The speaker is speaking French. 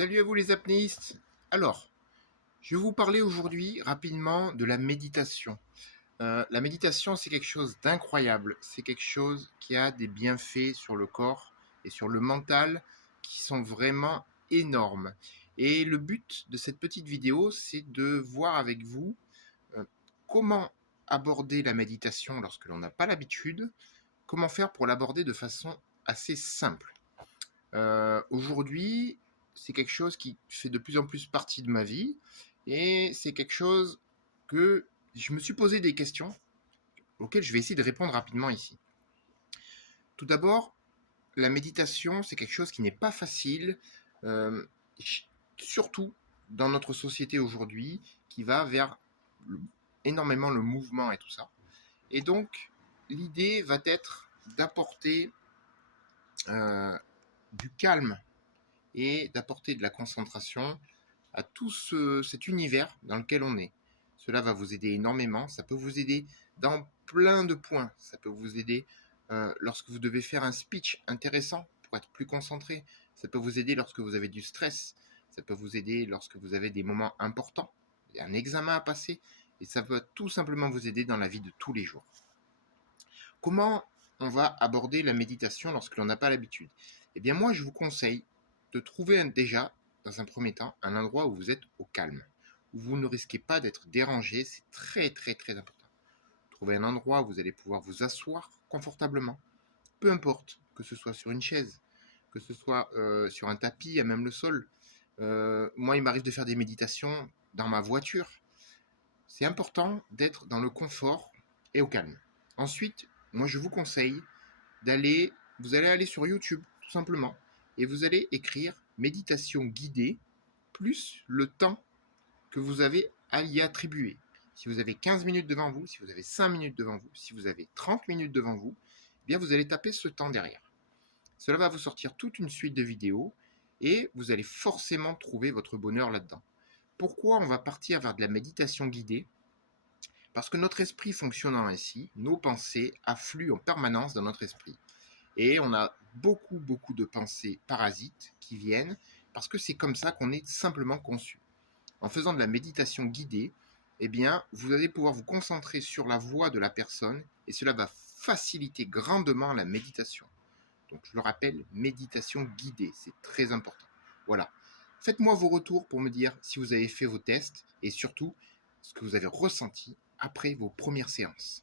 Salut à vous les apnéistes. Alors, je vais vous parler aujourd'hui rapidement de la méditation. La méditation, c'est quelque chose d'incroyable. C'est quelque chose qui a des bienfaits sur le corps et sur le mental qui sont vraiment énormes. Et le but de cette petite vidéo, c'est de voir avec vous euh, comment aborder la méditation lorsque l'on n'a pas l'habitude, comment faire pour l'aborder de façon assez simple. Aujourd'hui, c'est quelque chose qui fait de plus en plus partie de ma vie et c'est quelque chose que je me suis posé des questions auxquelles je vais essayer de répondre rapidement ici. Tout d'abord, la méditation, c'est quelque chose qui n'est pas facile, euh, surtout dans notre société aujourd'hui qui va vers le- énormément le mouvement et tout ça. Et donc, l'idée va être d'apporter euh, du calme et d'apporter de la concentration à tout cet univers dans lequel on est. Cela va vous aider énormément, ça peut vous aider dans plein de points, ça peut vous aider lorsque vous devez faire un speech intéressant pour être plus concentré, ça peut vous aider lorsque vous avez du stress, ça peut vous aider lorsque vous avez des moments importants, un examen à passer, et ça peut tout simplement vous aider dans la vie de tous les jours. Comment on va aborder la méditation lorsque l'on n'a pas l'habitude? Eh bien moi je vous conseille de trouver déjà, dans un premier temps, un endroit où vous êtes au calme, où vous ne risquez pas d'être dérangé, c'est très très très important. Trouvez un endroit où vous allez pouvoir vous asseoir confortablement, peu importe, que ce soit sur une chaise, que ce soit sur un tapis, à même le sol. Moi il m'arrive de faire des méditations dans ma voiture. C'est important d'être dans le confort et au calme. Ensuite, moi je vous conseille vous allez aller sur YouTube, tout simplement, et vous allez écrire méditation guidée plus le temps que vous avez à y attribuer. Si vous avez 15 minutes devant vous, si vous avez 5 minutes devant vous, si vous avez 30 minutes devant vous, eh bien vous allez taper ce temps derrière. Cela va vous sortir toute une suite de vidéos et vous allez forcément trouver votre bonheur là-dedans. Pourquoi on va partir vers de la méditation guidée? Parce que notre esprit fonctionnant ainsi, nos pensées affluent en permanence dans notre esprit. Et on a beaucoup de pensées parasites qui viennent parce que c'est comme ça qu'on est simplement conçu. En faisant de la méditation guidée, eh bien, vous allez pouvoir vous concentrer sur la voix de la personne et cela va faciliter grandement la méditation. Donc, je le rappelle, méditation guidée, c'est très important. Voilà. Faites-moi vos retours pour me dire si vous avez fait vos tests et surtout ce que vous avez ressenti après vos premières séances.